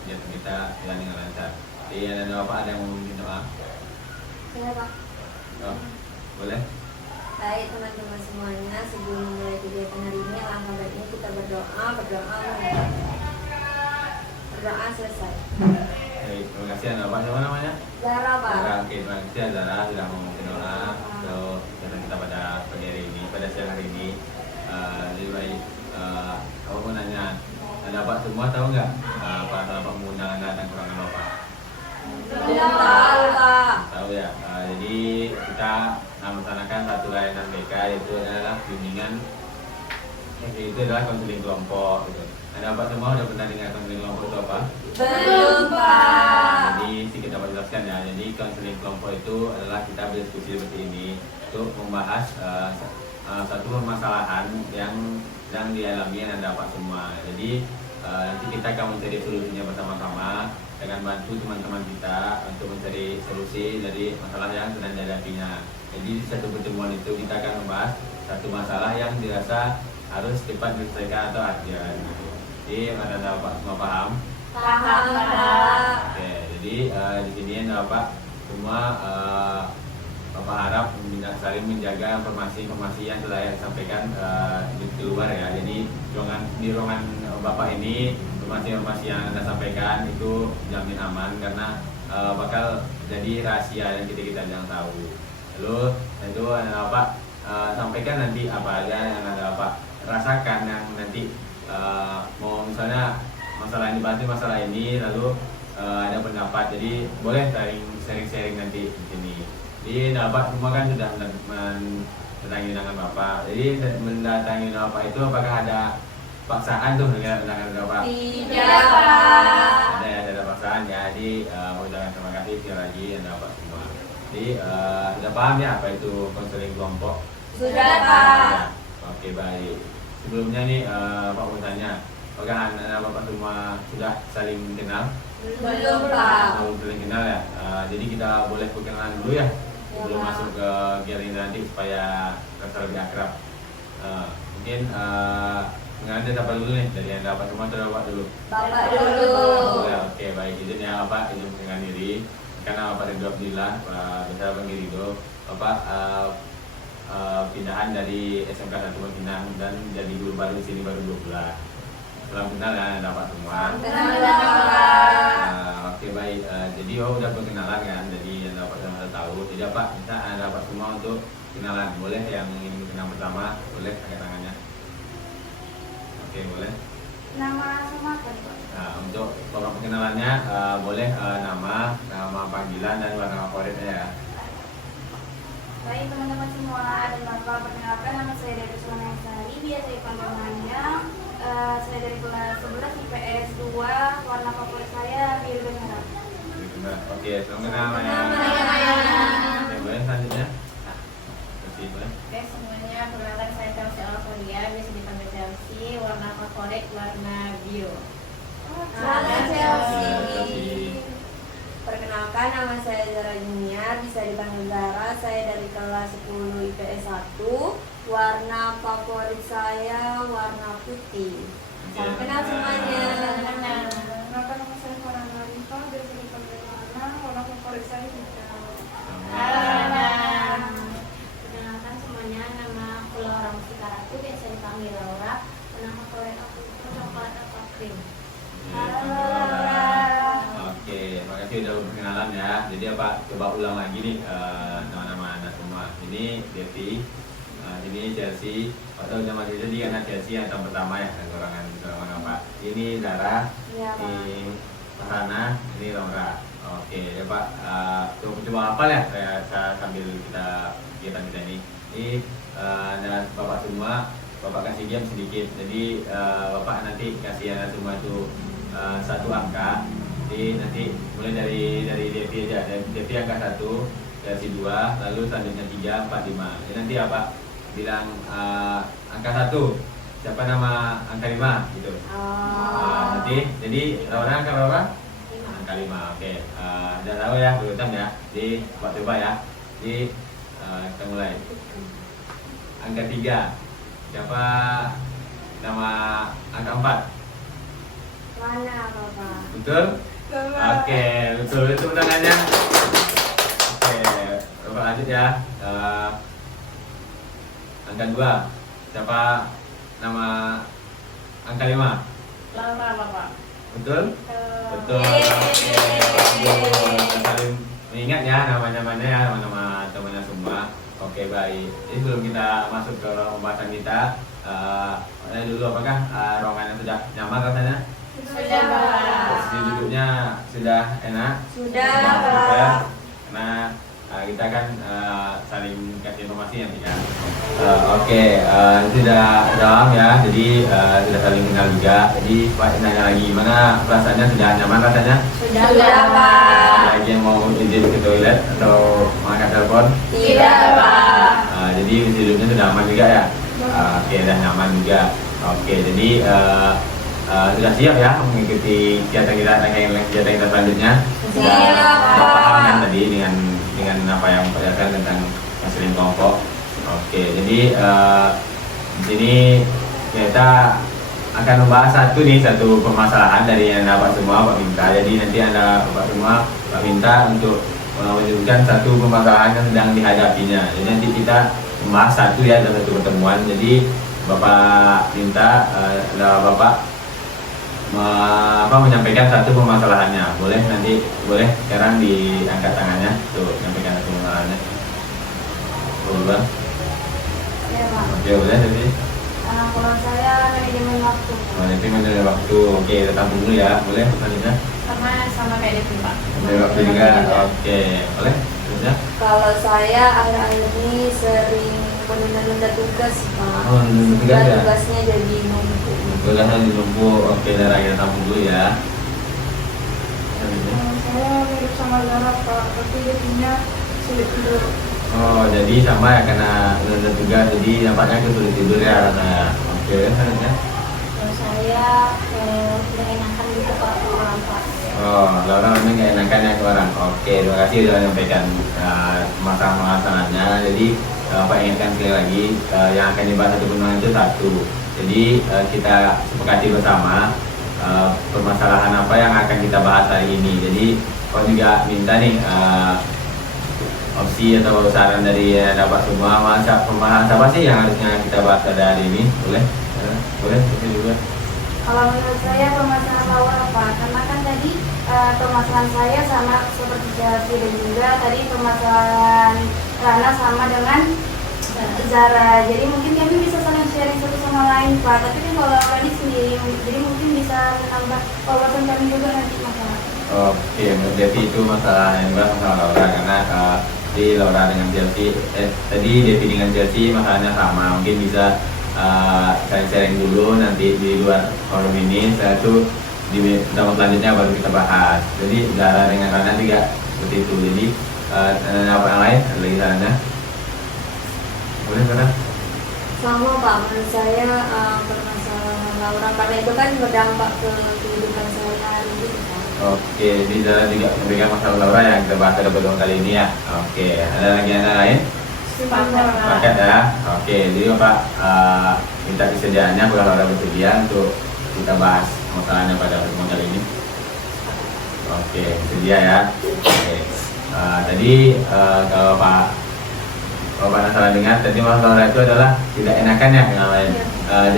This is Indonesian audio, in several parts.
kegiatan kita jalan dengan lancar. Jadi ada Bapak ada yang mau memimpin doa? Saya Pak. Oh, boleh? Baik teman-teman semuanya, sebelum memulai kegiatan hari ini, alangkah baiknya kita berdoa selesai. Baik, terima kasih. Ada Bapak siapa namanya? Zara Pak. Zara, oke, terima kasih Zara sudah mau memimpin doa untuk kegiatan kita pada pagi hari ini, pada siang hari ini. Lebih baik, aku mau nanya, ada Bapak semua tahu nggak apa Bapak mengundang Anda dan kurangan Bapak? Belum tahu Pak. Tahu ya. Jadi kita melaksanakan satu layanan BK, yaitu adalah bimbingan, itu adalah konseling kelompok. Gitu. Ada Bapak semua udah pernah dengar konseling kelompok itu apa? Belum Pak. Jadi sedikit dapat jelaskan ya. Jadi konseling kelompok itu adalah kita berdiskusi seperti ini untuk membahas satu permasalahan yang sedang dialami Anda Bapak semua. Jadi nanti kita akan mencari solusinya bersama-sama dengan bantu teman-teman kita untuk mencari solusi dari masalah yang sedang dihadapinya. Jadi di satu pertemuan itu kita akan membahas satu masalah yang dirasa harus cepat diselesaikan atau urgent. Gitu. Jadi Anda Bapak semua paham? Paham Pak. Oke, jadi di sini Bapak semua Bapak harap saling menjaga informasi-informasi yang telah disampaikan di luar ya. Jadi di ruangan Bapak ini informasi-informasi yang Anda sampaikan itu jamin aman karena bakal jadi rahasia yang kita jangan tahu. Lalu itu Anda Bapak sampaikan nanti apa aja yang Anda Bapak rasakan yang nanti mau misalnya masalah ini bahas masalah ini lalu ada pendapat, jadi boleh sharing nanti di sini. Jadi Bapak semua kan sudah mendatangi undangan Bapak. Jadi mendatangi Bapak itu apakah ada paksaan tuh dengan undangan Bapak? Tidak Pak. Ada paksaan ya. Jadi mau ucapkan terima kasih sekali lagi Bapak semua. Jadi sudah paham ya apa itu konseling kelompok? Sudah Pak. Ya. Oke baik. Sebelumnya nih Pak mau tanya, apakah anak Bapak semua sudah saling kenal? Belum Pak. Belum saling kenal ya. Jadi kita boleh perkenalan dulu ya sebelum masuk ke kegiatan nanti supaya terasa lebih akrab. Mungkin pengenalan siapa dulu nih dari Anda Bapak semua atau Bapak dulu? Bapak dulu. Ya, oke baik, izin ya Bapak, izin perkenalkan diri. Karena Bapak Ridho Abdillah, biasa panggil Ridho. Bapak pindahan dari SMK 1 Pinang dan jadi guru baru di sini baru 2 bulan. Salam kenal ya Anda Bapak semua. Oke baik, jadi udah perkenalan kan, jadi Anda Bapak sudah tahu. Jadi Pak, minta Anda Bapak semua untuk kenalan. Boleh yang ingin kenal pertama, boleh angkat tangannya. Oke boleh. Nama semua Pak. Nah, untuk Bapak perkenalannya boleh nama panggilan dan warna favoritnya ya. Baik teman-teman semua, dan Bapak perkenalkan nama saya dari Sulana Sari, biasa dipanggil Nanya. Saya dari kelas 11 IPS 2, warna favorit saya biru dan merah. Oke, selamat kenal ya. Oke, boleh selanjutnya. Boleh. Oke semuanya, perkenalkan saya Chelsea Alforia, biasa dipanggil Chelsea, warna favorit warna biru. Selamat Chelsea. Chelsea. Perkenalkan nama saya Zara Junior, bisa dipanggil Zara. Saya dari kelas 10 IPS 1, warna favorit saya warna putih. Salam kenal semuanya. Kenapa nama saya Farhan Arifah, biasa dipanggil Ana, warna favorit saya hijau. Perkenalkan semuanya, nama aku Laura Musikaraku, biasa dipanggil Laura, warna favorit aku itu coklat atau krim. Oke, makasih udah perkenalan ya. Jadi coba ulang lagi nih nama-nama Anda semua. Ini Devi, ini Chelsea. Atau nama jadi karena Chelsea yang tahun pertama ya, orang apa? Ini Zara, Iya, Pak. ini Farhana, ini Laura. Oke, ya Pak. Coba hafal ya, saya sambil kita kegiatan kita ini. Ini dan Bapak semua, Bapak kasih game sedikit. Jadi Bapak nanti kasih Anda semua itu satu angka. Jadi nanti mulai dari Devi aja. Devi angka 1, Chelsea 2, lalu selanjutnya 3, 4, 5. Jadi nanti apa? Bilang angka 1. Siapa nama angka 5 gitu. Nanti jadi Laura angka berapa? Angka 5. Oke. Udah tahu ya, berurutan ya. Jadi coba ya. Jadi kita mulai. Angka 3. Siapa nama angka 4? Mana Bapak? Betul? Oke, betul itu tangannya. Oke, Bapak lanjut ya. Angka 2. Siapa nama angka 5? Laura Bapak. Betul? Betul. Oke. Bagus. Saling mengingat ya nama-namanya ya, nama-nama temannya semua. Oke, baik. Jadi sebelum kita masuk ke pembahasan kita, dulu apakah ruangannya sudah nyaman rasanya? Sudah. Posisi duduknya sudah enak? Sudah, Pak. Pak. Karena kita kan saling kasih informasi nanti kan. Oke, sudah dalam ya, jadi sudah saling kenal juga. Jadi Pak nanya lagi, gimana perasaannya, sudah nyaman rasanya? Sudah, Pak. Ada lagi yang mau izin ke toilet atau mengangkat telepon? Tidak, Pak. Jadi hidupnya sudah aman juga ya? Oke, sudah nyaman juga. Oke, jadi sudah siap ya mengikuti kegiatan kita selanjutnya? Sudah Siap, paham kan Pak. tadi dengan apa yang Pak jelaskan tentang konseling kelompok? Oke, jadi di sini kita akan membahas satu permasalahan dari yang Bapak semua Pak minta. Jadi nanti Anda Bapak semua Pak minta untuk menyebutkan satu permasalahan yang sedang dihadapinya. Jadi nanti kita membahas satu ya dalam satu pertemuan. Jadi Bapak minta Bapak menyampaikan satu permasalahannya. Boleh sekarang diangkat tangannya untuk menyampaikan satu permasalahannya. Boleh? Ya, Pak. Oke, boleh jadi. Kalau saya manajemen waktu. Nanti mengenai waktu. Oke, kita tampung dulu ya. Boleh selanjutnya? Sama kayak Devin Pak. Mengenai waktu juga. Oke, boleh selanjutnya? Kalau saya akhir-akhir ini sering menunda-nunda tugas, Pak. Oh, menunda tugas Sehingga ya? tugasnya jadi numpuk. Tugasnya dilumpur. Oke, darah kita tampung dulu ya. Selanjutnya. Saya mirip sama Zara Pak, tapi Devinnya sulit tidur. Oh, jadi sama ya karena menunda tugas, jadi nampaknya sulit tidur ya rasanya. Oke, selanjutnya. Kalau saya udah enakan gitu Pak orang Pak. Oh, Laura memang nggak enakan ya ke orang. Oke, terima kasih sudah menyampaikan masalah-masalahnya. Jadi Pak ingatkan sekali lagi yang akan dibahas satu pertemuan itu satu. Jadi kita sepakati bersama permasalahan apa yang akan kita bahas hari ini. Jadi Pak juga minta nih opsi atau saran dari Bapak semua. Pembahasan apa sih yang harusnya kita bahas pada hari ini? Boleh? Boleh? Boleh juga. Kalau menurut saya permasalahan Laura, Pak, karena kan tadi permasalahan saya sama seperti Chelsea dan juga tadi permasalahan Rana sama dengan Zara. Jadi mungkin kami bisa saling sharing satu sama lain, Pak. Tapi kan kalau Laura ini sendiri, jadi mungkin bisa menambah wawasan kami juga nanti masalah. Oke, jadi itu masalah yang berat, masalah Laura karena di Laura dengan Chelsea, tadi Devi dengan Chelsea masalahnya sama. Mungkin bisa sharing dulu nanti di luar forum ini. Setelah itu di pertemuan selanjutnya baru kita bahas. Jadi Zara dengan Rana juga seperti itu. Jadi apa yang lain? Ada lagi sarannya? Boleh Zara? Sama, Pak, menurut saya permasalahan Laura karena itu kan berdampak ke kehidupan sehari-hari gitu, Pak. Oke, jadi Zara juga memberikan masalah Laura yang kita bahas pada pertemuan kali ini ya. Oke, ada lagi yang lain? Paket ya. Oke, jadi Bapak minta kesediaannya kalau Laura bersedia untuk kita bahas masalahnya pada pertemuan kali ini. Oke, sedia ya. Oke. Tadi kalau Bapak salah dengar, tadi masalah Laura itu adalah tidak enakan ya yang lain.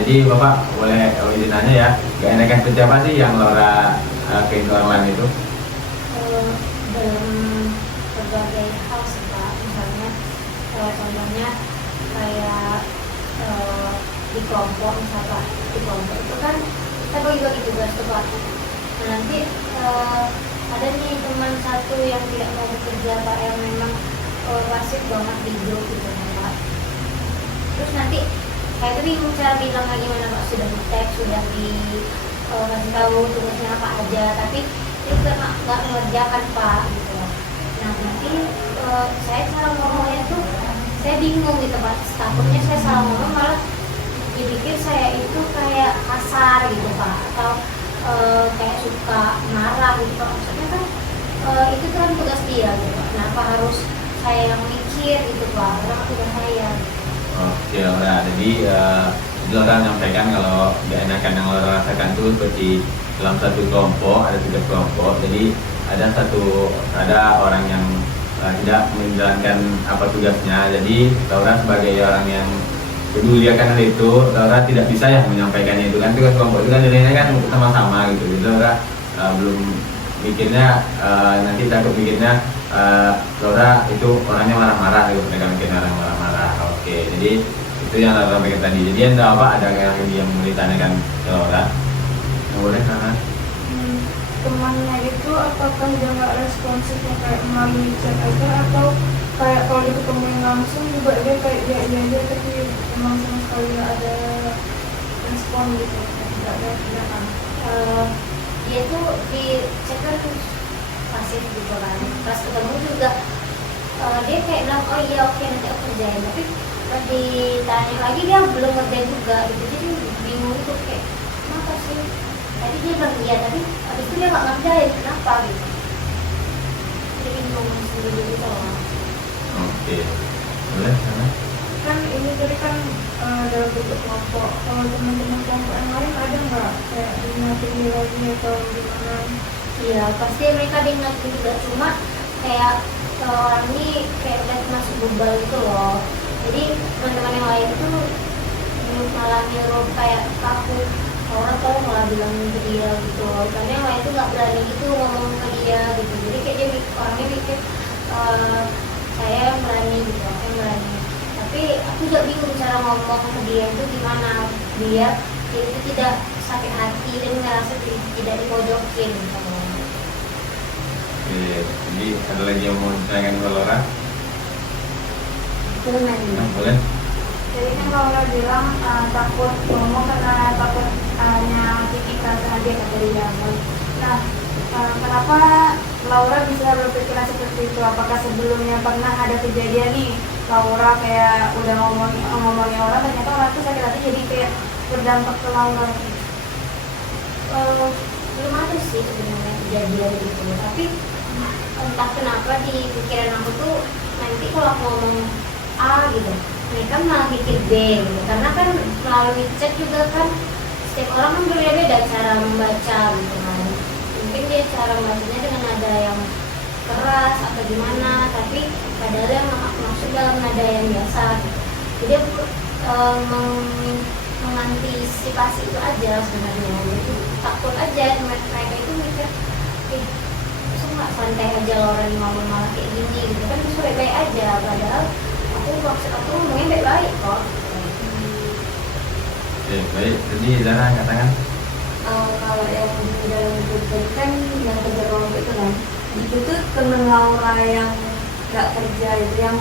Jadi Bapak boleh izin nanya ya, gak enakan seperti apa sih yang Laura ke orang lain itu? Dalam berbagai hal sih Pak, misalnya contohnya kayak di kelompok misalnya di kelompok itu kan kita bagi-bagi tugas tuh Pak. Nah, nanti ada nih teman satu yang tidak mau bekerja Pak, yang memang pasif banget di grup gitu kan Pak. Terus nanti saya tuh bingung cara bilangnya gimana Pak, sudah di tag, sudah di kasih tahu tugasnya apa aja, tapi dia nggak mengerjakan Pak gitu. Nah nanti saya cara ngomongnya tuh saya bingung gitu Pak, takutnya saya salah ngomong malah dipikir saya itu kayak kasar gitu Pak, atau kayak suka marah gitu Pak. Maksudnya kan itu kan tugas dia gitu Pak, kenapa harus saya yang mikir gitu Pak, karena tugas saya. Oke, Laura. Jadi itu Laura menyampaikan kalau gak enakan yang Laura rasakan itu seperti dalam satu kelompok ada 3 kelompok, jadi ada orang yang tidak menjalankan apa tugasnya. Jadi Laura sebagai orang yang peduli akan hal itu, Laura tidak bisa ya menyampaikannya itu kan, tugas kelompok itu kan nilainya kan sama-sama gitu. Jadi Laura belum mikirnya, nanti takut mikirnya Laura itu orangnya marah-marah gitu, mereka mikirnya orang marah-marah. Oke, jadi itu yang Laura sampaikan tadi. Jadi anda ada yang mau ditanyakan ke Laura? Boleh karena Temannya itu apakah dia nggak responsifnya kayak melalui chat aja, atau kayak kalau diketemuin langsung juga dia kayak iya aja tapi emang sama sekali nggak ada respon gitu, nggak ada tindakan. Dia tuh di chat kan pasif gitu kan, pas ketemu juga dia kayak bilang oh iya oke nanti aku kerjain, tapi pas ditanya lagi dia belum ngerjain juga gitu. Jadi bingung itu kayak kenapa sih, tadi dia bilang iya tapi habis itu dia nggak ngerjain, kenapa gitu. Jadi bingung sendiri gitu loh. oke, boleh karena Kan ini tadi kan dalam bentuk kelompok. Kalau teman-teman kelompok yang lain ada nggak kayak diingatin lagi atau gimana? Iya pasti mereka diingatin juga, cuma kayak orang ini kayak udah masuk bebal gitu loh. Jadi teman-teman yang lain itu malah nyuruh kayak aku orang tahu malah bilang ke dia gitu, karena yang lain tuh nggak berani gitu ngomong ke dia gitu. Jadi kayak dia orangnya mikir saya yang berani gitu, aku yang berani. Tapi aku juga bingung cara ngomong ke dia itu gimana dia itu tidak sakit hati dan ngerasa tidak dipojokin gitu. oke, jadi ada lagi yang mau ditanyakan ke Laura? Boleh? Jadi kan Laura bilang takut ngomong karena takut nyakiti perasaan dia, kata dia. Nah, kenapa Laura bisa berpikiran seperti itu? Apakah sebelumnya pernah ada kejadian nih Laura kayak udah ngomongin orang, ternyata orang tuh sakit hati jadi kayak berdampak ke Laura? Belum ada sih sebenarnya kejadian gitu, tapi entah kenapa di pikiran aku tuh nanti kalau aku ngomong A gitu mereka malah pikir B gitu, karena kan melalui chat juga kan setiap orang kan berbeda-beda cara membaca gitu kan. Mungkin dia cara membacanya dengan nada yang keras atau gimana, tapi padahal yang maksud dalam nada yang biasa gitu. Jadi aku mengantisipasi itu aja sebenarnya. Jadi takut aja mereka itu mikir nggak santai aja Laura ngomong malah kayak gini gitu kan, bisa baik-baik aja, padahal aku ngomongnya baik-baik kok. Oke, baik. Jadi Zara katakan Kalau yang di dalam grup kan yang kerja kelompok itu kan, itu tuh temen Laura yang nggak kerja itu, yang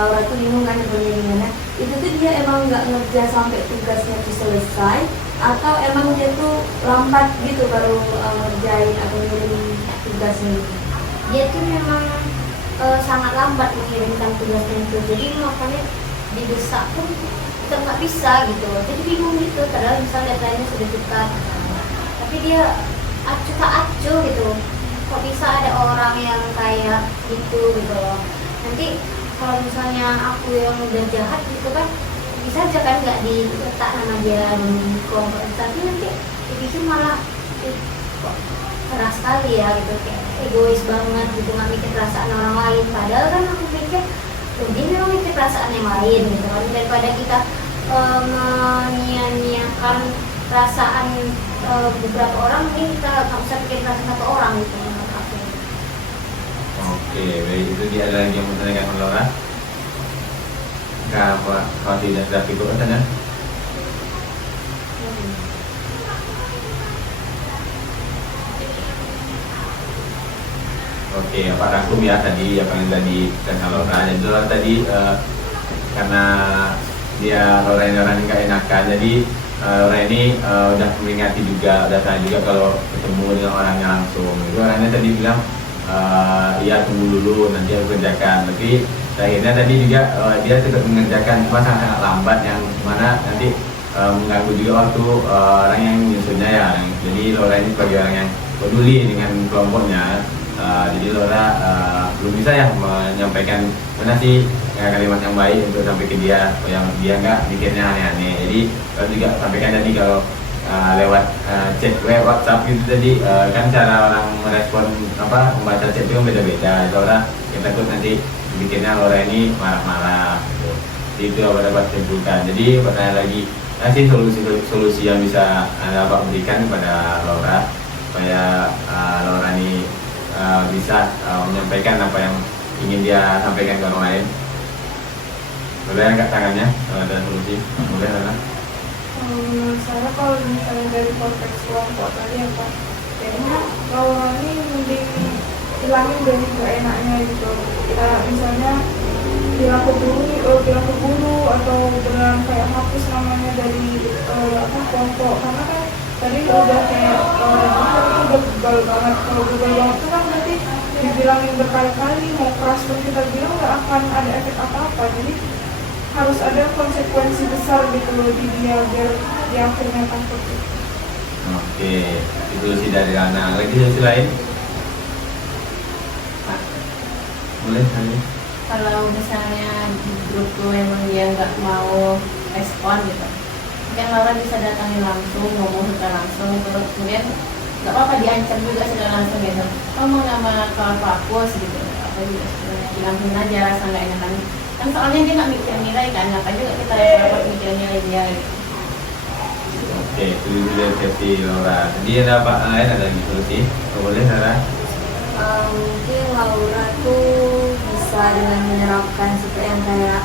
Laura tuh bingung kan sebenarnya gimana. Itu tuh dia emang nggak ngerja sampai tugasnya tuh selesai, atau emang dia tuh lambat gitu baru ngerjain atau ngirim tugasnya gitu. Dia tuh memang sangat lambat mengirimkan tugasnya itu, jadi makanya didesak pun kita nggak bisa gitu. Jadi bingung gitu, padahal misalnya deadline-nya sudah dekat, tapi dia acuh tak acuh gitu. Kok bisa ada orang yang kayak gitu gitu loh. Nanti kalau misalnya aku yang udah jahat gitu kan, bisa aja kan nggak diletak nama dia di kelompok, tapi nanti dipikir malah kok keras sekali ya gitu, kayak egois banget gitu, nggak mikir perasaan orang lain. Padahal kan aku pikir dia memang mikir perasaan yang lain gitu kan, daripada kita menyia-nyiakan perasaan beberapa orang, mungkin kita nggak usah pikir perasaan satu orang gitu menurut aku. oke, baik. Itu dia ada lagi yang mau ditanyakan ke Laura? Kalau tidak sudah cukup kan? Oke, Pak rangkum ya tadi apa yang tadi dengan Laura. Jadi Laura tadi karena dia Laura ini orang yang gak enakan, jadi Laura ini udah memperingati juga, udah tanya juga kalau ketemu dengan orangnya langsung. Itu orangnya tadi bilang iya tunggu dulu nanti aku kerjakan. Tapi akhirnya tadi juga dia tetap mengerjakan, cuma sangat lambat yang mana nanti mengganggu juga waktu orang yang menyusunnya ya. Jadi Laura ini sebagai orang yang peduli dengan kelompoknya. Jadi Laura belum bisa ya menyampaikan mana sih kalimat yang baik untuk sampai ke dia, yang dia nggak mikirnya aneh-aneh. Jadi Laura juga sampaikan tadi kalau lewat chat web WhatsApp gitu tadi, kan cara orang merespon membaca chat itu kan beda-beda. Laura kita takut nanti bikinnya Laura ini marah-marah gitu. Jadi itu apa dapat simpulkan. Jadi pertanyaan lagi, kasih solusi yang bisa Bapak berikan kepada Laura supaya Laura ini bisa menyampaikan apa yang ingin dia sampaikan ke orang lain. Boleh angkat tangannya kalau ada solusi? Boleh Nana? Menurut saya kalau misalnya dari konteks kelompok tadi ya Pak, kayaknya Laura ini mending hilangin dari gak enaknya gitu. Misalnya bilang ke guru atau beneran kayak hapus namanya dari kelompok, karena kan tadi udah kayak itu udah gagal banget. Kalau gagal banget itu kan berarti dibilangin berkali-kali, mau keras pun kita bilang nggak akan ada efek apa-apa. Jadi harus ada konsekuensi besar gitu loh di dia biar dia akhirnya takut. Oke, itu sih dari Ana. Lagi solusi lain? Boleh tanya? Kalau misalnya di grup tuh emang dia nggak mau respon gitu, mungkin Laura bisa datangin langsung, ngomong secara langsung, terus kemudian nggak apa-apa diancam juga secara langsung gitu. Ngomong sama kawan fokus gitu, apa juga sebenarnya bilangin aja rasa nggak enakan. Kan soalnya dia nggak mikir nilai kan, ngapain juga kita repot mikir nilai dia gitu. Oke, itu dari versi Laura. Jadi ada apa lain, ada lagi solusi? Boleh Nara? Mungkin Laura tuh bisa dengan menerapkan seperti yang kayak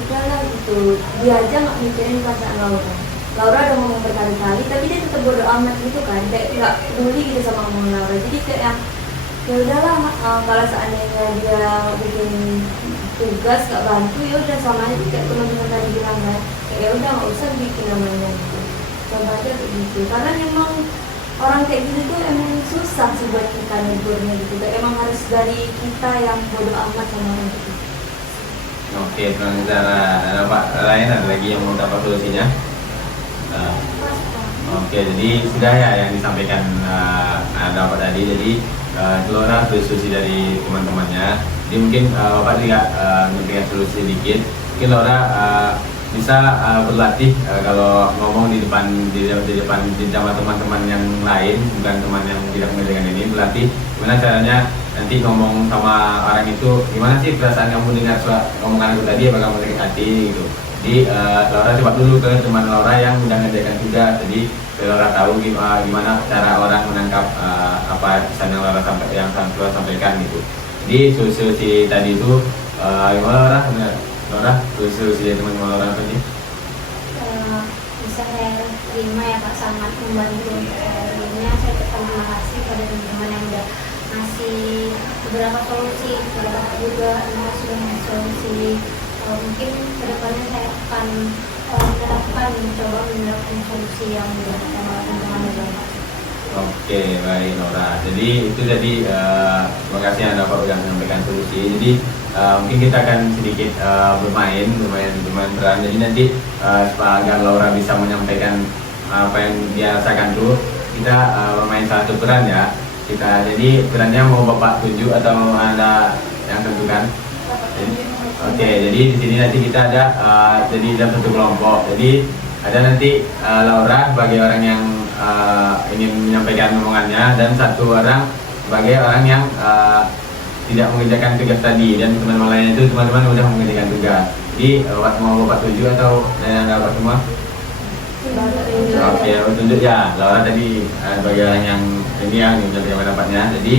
udahlah gitu, dia aja nggak mikirin perasaan Laura. Laura udah ngomong berkali-kali tapi dia tetap bodo amat gitu kan, kayak nggak peduli gitu sama omongan Laura. Jadi kayak yang ya udahlah, kalau seandainya dia bikin tugas nggak bantu ya udah sama aja kayak teman-teman tadi bilang kan, kayak ya udah nggak usah bikin namanya gitu, coba aja kayak gitu. Karena memang orang kayak gitu tuh emang susah sih buat kita negurnya gitu, kayak emang harus dari kita yang bodo amat sama orang gitu. Oke, teman Zara. Ada Pak lain, ada lagi yang mau dapat solusinya? Oke, jadi sudah ya yang disampaikan ada Bapak tadi. Jadi Laura solusi dari teman-temannya. Jadi mungkin Bapak juga memberikan solusi sedikit. Mungkin Laura bisa berlatih kalau ngomong di depan sama teman-teman yang lain, bukan teman yang tidak mengerjakan ini, berlatih gimana caranya nanti ngomong sama orang itu, gimana sih perasaan kamu dengar omongan aku tadi, apakah kamu sakit hati gitu. Jadi Laura coba dulu ke teman Laura yang udah mengerjakan juga, jadi Laura tahu gimana cara orang menangkap apa pesan yang Laura sampaikan gitu. Jadi solusi tadi itu gimana Laura, solusi dari teman-teman Laura apa nih? Bisa saya terima ya Pak, sangat membantu. Sebelumnya saya terima kasih pada teman-teman yang udah ngasih beberapa solusi, kepada Bapak juga yang sudah ngasih solusi. Mungkin kedepannya saya akan mencoba menerapkan solusi yang diberikan oleh teman-teman dan Bapak. Oke, baik Laura. Jadi itu tadi terima kasih Anda Bapak sudah menyampaikan solusi. Jadi mungkin kita akan sedikit bermain peran. Jadi nanti agar Laura bisa menyampaikan apa yang dia rasakan tuh, kita bermain satu peran ya. Jadi perannya mau Bapak tunjuk atau ada yang tentukan? Oke, jadi di sini nanti kita ada jadi dalam satu kelompok. Jadi ada nanti Laura sebagai orang yang ingin menyampaikan omongannya, dan satu orang sebagai orang yang tidak mengerjakan tugas tadi, dan teman-teman lainnya itu teman-teman udah mengerjakan tugas. Jadi mau Bapak tunjuk atau Anda Bapak semua? Oke, tunjuk ya. Laura tadi sebagai orang yang ini yang menyampaikan pendapatnya. Jadi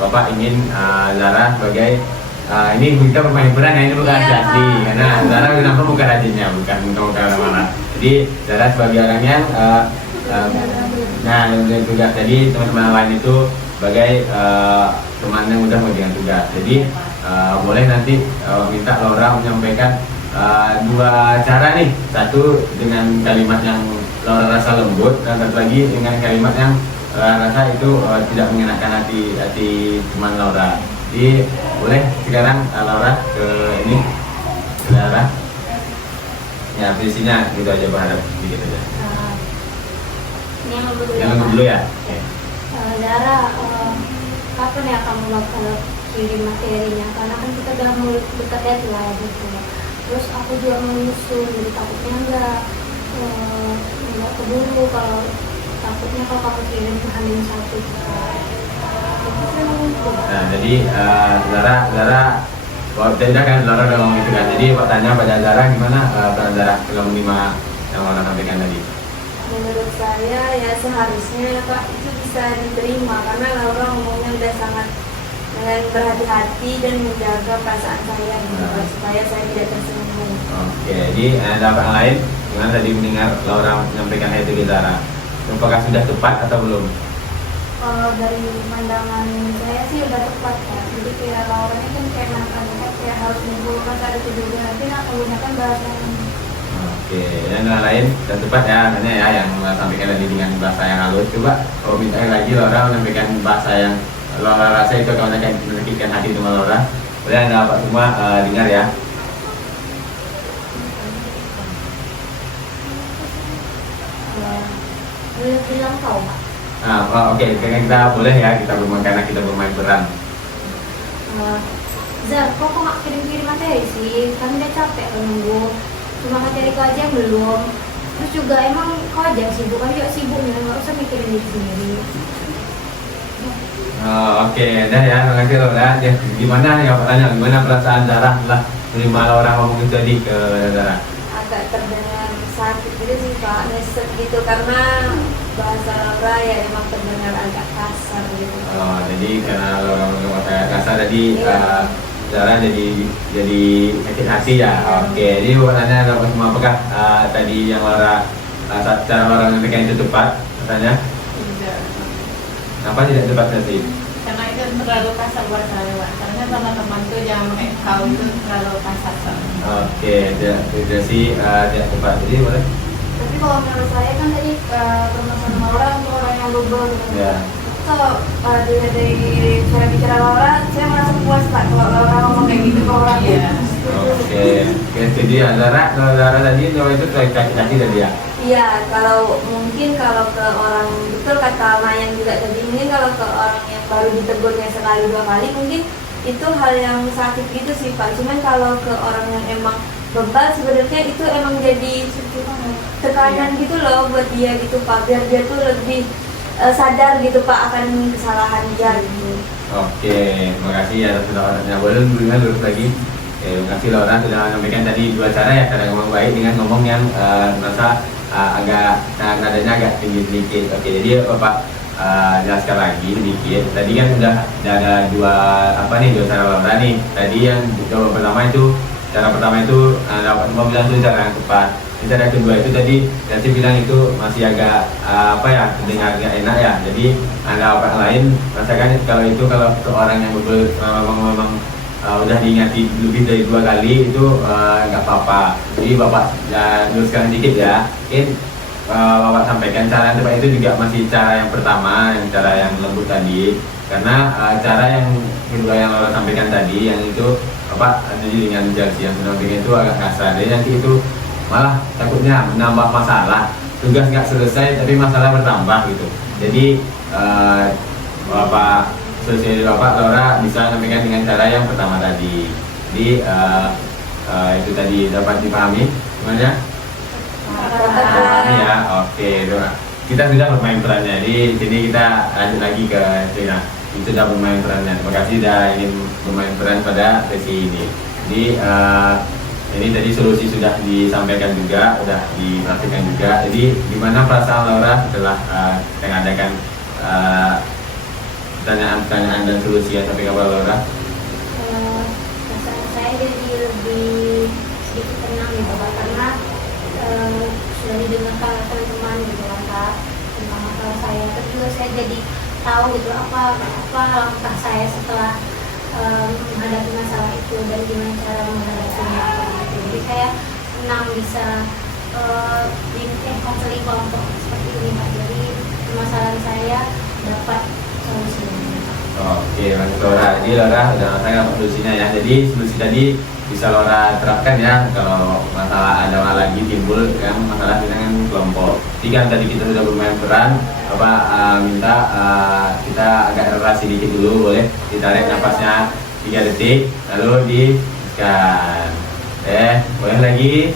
Bapak ingin Zara sebagai ini kita bermain peran ya, ini bukan asli karena Zara kenapa bukan rajinnya, bukan marah-marah. Jadi Zara sebagai orang yang yang tugas. Jadi teman-teman lain itu sebagai teman yang udah mengerjakan tugas. Jadi boleh nanti minta Laura menyampaikan dua cara nih, satu dengan kalimat yang Laura rasa lembut, dan satu lagi dengan kalimat yang Laura rasa itu tidak mengenakan hati teman Laura. Jadi boleh sekarang Laura ke ini, Laura ya visinya gitu aja, berharap sedikit aja. Ini yang dulu Yang dulu ya. Oke. Zara, kapan ya kamu bakal kirim materinya? Karena kan kita udah dekat deadline gitu. Terus aku juga mau nyusun, jadi takutnya enggak nggak keburu kalau takutnya kalau kamu kirim ke hamil satu. Nah, jadi Zara, tidak kan Zara udah ngomong gitu kan. Jadi Pak tanya pada Zara gimana Pak Zara kalau menerima yang orang sampaikan tadi? Menurut saya ya seharusnya Pak itu bisa diterima karena Laura ngomongnya udah sangat dengan berhati-hati dan menjaga perasaan saya gitu, Pak, supaya saya tidak tersinggung. Oke, jadi ada apa yang lain? Gimana tadi mendengar Laura menyampaikan itu ke Zara? Apakah sudah tepat atau belum? Kalau dari pandangan saya sih udah tepat ya. Jadi kayak Laura ini kan kayak anak-anak kayak harus mengumpulkan ada itu juga. Nanti nak menggunakan bahasa yang Oke, yang lain dan tepat ya, makanya ya yang sampaikan tadi dengan bahasa yang halus. Coba kalau minta lagi Laura menyampaikan bahasa yang Laura rasa itu akan menyakitkan hati teman Laura. Boleh anda Pak semua dengar ya. Bilang kau Pak. Oke, kita boleh ya kita bermain karena kita bermain peran. Zar, kok nggak kirim-kirim materi sih? Kami udah capek kalau nunggu. Cuma materi kau aja yang belum. Terus juga emang kau aja yang sibuk, kami juga sibuk nih, nggak usah mikirin diri sendiri. Oke, dah ya, terima kasih Laura. Ya, gimana ya pertanyaan? Gimana perasaan Zara setelah terima Laura ngomong itu tadi ke Zara? Agak terdengar sakit gitu sih Pak, nyesek gitu karena bahasa Laura ya emang terdengar agak kasar gitu. Oh, jadi karena Laura ngomong kayak kasar tadi Zara jadi sakit hati ya. Oke, jadi pertanyaan Laura semua apakah tadi yang Laura cara Laura menyampaikan itu tepat? Katanya? Tidak. Apa tidak tepat tadi? Karena itu terlalu kasar buat saya, Pak. Karena sama teman tuh jangan pakai kau itu terlalu kasar. Oke, tidak sih tidak tepat. Jadi boleh? Tapi kalau menurut saya kan tadi permasalahan Laura untuk orang yang bebel gitu. Ya. Kalau dilihat dari cara bicara Laura, saya merasa puas Pak kalau Laura ngomong kayak gitu ke orang. Iya. Oke, setuju ya Zara. Kalau Zara tadi Laura itu sakit hati tadi ya. Iya, kalau mungkin kalau ke orang, betul kata Mayan juga tadi, mungkin kalau ke orang yang baru ditegurnya sekali dua kali mungkin itu hal yang sakit gitu sih Pak. Cuman kalau ke orang yang emang bebal sebenarnya itu emang jadi tekanan gitu loh buat dia gitu Pak, biar dia tuh lebih sadar gitu Pak akan kesalahan dia gitu. Oke, terima kasih ya atas pendapatnya. Boleh lurus lagi. Oke, terima kasih Laura sudah menyampaikan tadi dua cara ya, cara ngomong baik dengan ngomong yang merasa agak nadanya agak tinggi sedikit. Oke, jadi Bapak jelaskan lagi sedikit. Tadi kan udah ada dua cara Laura nih. Tadi yang cara pertama itu dapat semua bilang itu cara yang tepat. Cara kedua itu tadi Yanti bilang itu masih agak terdengar gak enak ya. Jadi ada apa lain rasakan kalau seorang yang memang udah diingati lebih dari 2 kali itu nggak apa-apa. Jadi Bapak luruskan sedikit ya. Mungkin Bapak sampaikan cara yang tepat itu juga masih cara yang pertama, yang cara yang lembut tadi. Karena cara yang kedua yang Laura sampaikan tadi, yang itu Bapak jadi dengan judge yang sampaikan itu agak kasar. Jadi nanti itu malah takutnya menambah masalah. Tugas nggak selesai tapi masalah bertambah gitu. Jadi Bapak Laura bisa sampaikan dengan cara yang pertama tadi. Jadi itu tadi dapat dipahami semuanya? Pahami ya. Oke, kita sudah bermain perannya. Jadi di sini kita lanjut lagi ke Cina. Itu sudah bermain perannya. Terima kasih sudah ingin bermain peran pada sesi ini. Jadi ini tadi solusi sudah disampaikan juga, sudah diperhatikan juga. Jadi gimana perasaan Laura setelah kita mengadakan pertanyaan dan solusi yang sampai kepada Laura? Perasaan saya jadi lebih sedikit tenang gitu Pak, karena sudah didengarkan oleh teman-teman gitu kan Pak tentang masalah saya. Terus juga saya jadi tahu gitu apa langkah saya setelah menghadapi masalah itu dan gimana cara menghadapinya gitu. Jadi saya senang bisa konseling kelompok seperti ini Pak. Jadi permasalahan saya dapat solusinya. Oke, Mas Laura. Jadi Laura udah saya dapat solusinya ya. Jadi solusi tadi bisa Laura terapkan ya kalau masalah ada lagi timbul yang masalah dengan kelompok. Jika tadi kita sudah bermain peran, minta kita agak relasi sedikit dulu, boleh ditarik napasnya 3 detik lalu dihembuskan. Boleh lagi.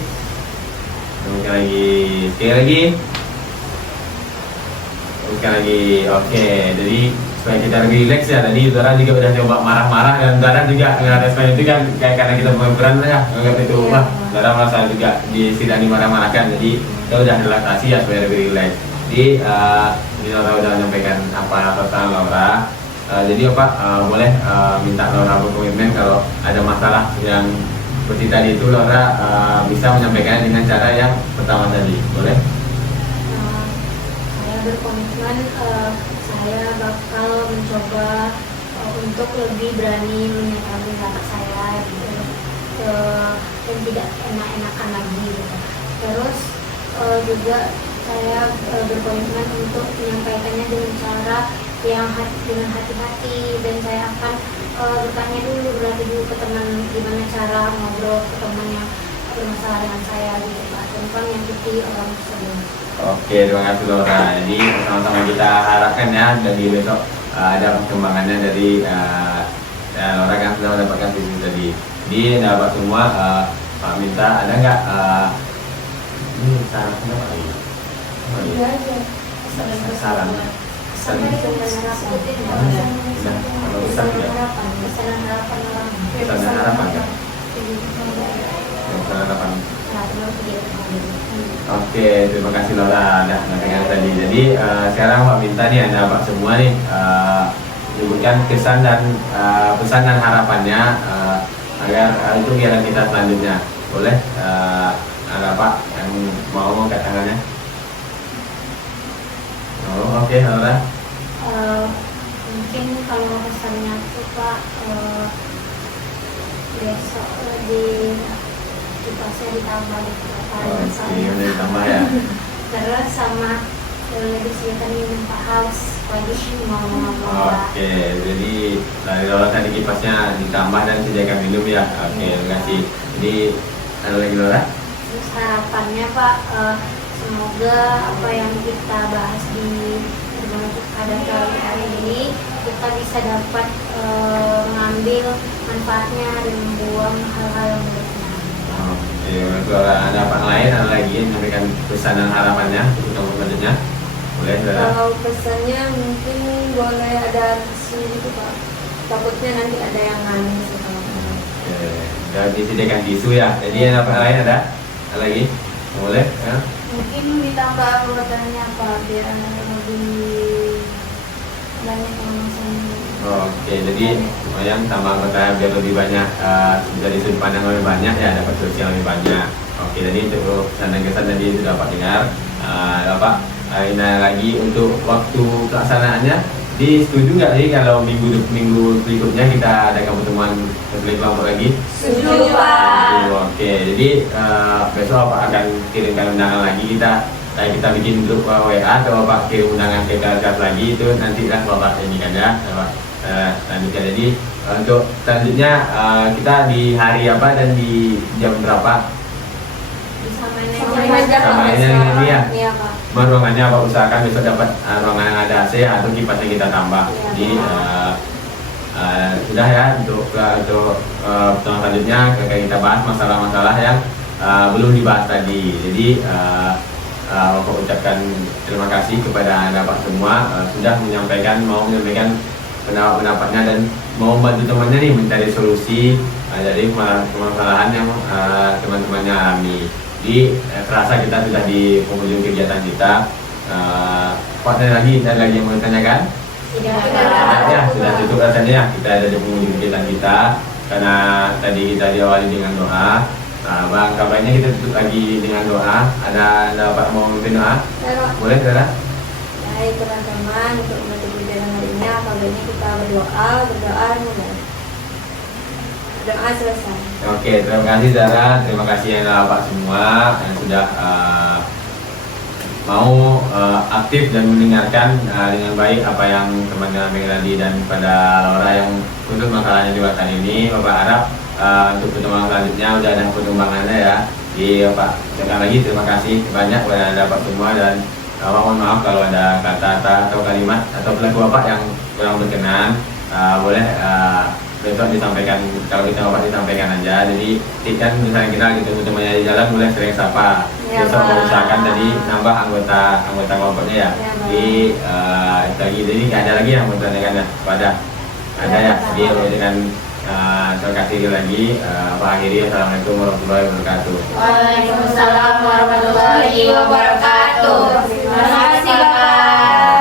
Mungkin lagi, sekali lagi. Mungkin lagi, oke. Jadi supaya kita lebih rileks ya. Tadi Dora juga udah coba marah-marah dan Dora juga nggak respon itu kan kayak karena kita penghiburan ya, nggak itu wah. Dora merasa juga sedang dimarah-marahkan. Jadi kita udah relaksasi ya supaya lebih rileks. Jadi ini Dora udah menyampaikan apa tentang Laura. Jadi Pak boleh minta Laura berkomitmen kalau ada masalah yang seperti tadi itu Laura bisa menyampaikan dengan cara yang pertama tadi, boleh? Saya berkomitmen saya bakal mencoba untuk lebih berani menyatakan pendapat saya gitu, dan tidak enak-enakan lagi gitu. Terus juga saya berkomitmen untuk menyampaikannya dengan cara yang dengan hati-hati, dan saya akan bertanya dulu, berarti dulu ke teman gimana cara ngobrol ke teman yang bermasalah dengan saya gitu Pak, tentang yang orang tersebut. Oke, terima kasih Laura. Jadi sama-sama kita harapkan ya dari besok ada perkembangannya dari Laura kan sudah mendapatkan visi tadi. Jadi dapat semua Pak minta ada nggak ini sarannya Pak lagi? Oh, iya. Saran. Sampai dengan harapan. Kalau besar ya. Pesanan harapan orang. Pesanan harapan ya. Pesanan harapan. Oke, terima kasih Laura udah menyampaikan tadi. Jadi sekarang Pak minta nih Anda Pak semua nih menyebutkan kesan dan pesan dan harapannya agar itu kegiatan kita selanjutnya. Boleh ada Pak yang mau angkat tangannya? Oh, oke Laura. Mungkin kalau pesannya itu Pak besok di pasnya ditambah Iya, udah ditambah ya. terus sama disediakan minum Pak Haus pagi mau Oke, jadi dari Laura tadi kipasnya ditambah dan sediakan minum ya. Oke, terima kasih. Jadi ada lagi Laura? Terus harapannya Pak semoga apa yang kita bahas di pada kali ini kita bisa dapat mengambil manfaatnya dan membuang hal-hal yang berkenan. Oke, kalau ada apa lain, ada lagi yang menyampaikan pesan dan harapannya untuk kamu selanjutnya? Boleh, Saudara? Kalau pesannya mungkin boleh ada tisu gitu Pak. Takutnya nanti ada yang nangis atau apa. Oke, sudah disediakan tisu ya. Jadi ada apa lain ada? Ada lagi? Boleh? Ya? Mungkin ditambah anggotanya Pak biar lebih banyak yang bisa. Oke, jadi yang tambah anggota biar lebih banyak, dari sudut pandang lebih banyak ya, dapat sosial lebih banyak. Oke, jadi untuk pesan dan kesan tadi sudah Pak dengar. Bapak, ini lagi untuk waktu pelaksanaannya, setuju nggak sih kalau minggu berikutnya kita ada pertemuan kelompok lagi? Setuju Pak. Oke, jadi besok Bapak akan kirimkan undangan lagi kita bikin grup WA atau Bapak kirim undangan ke kelas lagi itu nanti lah Bapak ini kan ya. Selanjutnya jadi untuk selanjutnya kita di hari apa dan di jam berapa? Sama aja ini ya. Iya Pak. Ruangannya Pak usahakan besok dapat ruangan yang ada AC atau kipasnya kita tambah. Iya, Jadi sudah ya untuk pertemuan selanjutnya kita bahas masalah-masalah yang belum dibahas tadi. Jadi Bapak ucapkan terima kasih kepada Anda Pak semua sudah mau menyampaikan pendapat-pendapatnya dan mau membantu temannya nih mencari solusi dari permasalahan yang teman-temannya alami. Jadi terasa kita sudah di penghujung kegiatan kita. Pak ada lagi yang mau ditanyakan? Tidak. Ya sudah cukup rasanya ya. Kita ada di penghujung kegiatan kita karena tadi kita diawali dengan doa. Bang, kabarnya kita tutup lagi dengan doa. Ada Pak mau memimpin doa? Boleh, Saudara? Baik teman-teman, untuk menutup kegiatan hari ini, kabarnya kita berdoa mulai. Doa selesai. Oke, terima kasih Saudara. Terima kasih Pak semua yang sudah mau aktif dan mendengarkan dengan baik apa yang teman-teman Melody dan pada Laura yang khusus masalahnya di waktu ini. Bapak harap untuk pertemuan selanjutnya udah ada perkembangannya ya. Jadi Pak, sekali lagi terima kasih banyak kepada Anda Pak semua dan mohon maaf kalau ada kata-kata atau kalimat atau perilaku Bapak yang kurang berkenan. Boleh besok disampaikan, kalau kita Bapak disampaikan aja. Jadi kan misalnya kita ketemu temannya di jalan boleh sering sapa. Ya, besok Pak. usahakan tadi nambah anggota kelompoknya ya. Ya, Pak. Jadi itu lagi jadi nggak ada lagi anggota negara pada ada ya. Jadi dengan terima kasih lagi. Akhiri assalamualaikum warahmatullahi wabarakatuh. Waalaikumsalam warahmatullahi wabarakatuh. Terima kasih, Bapak.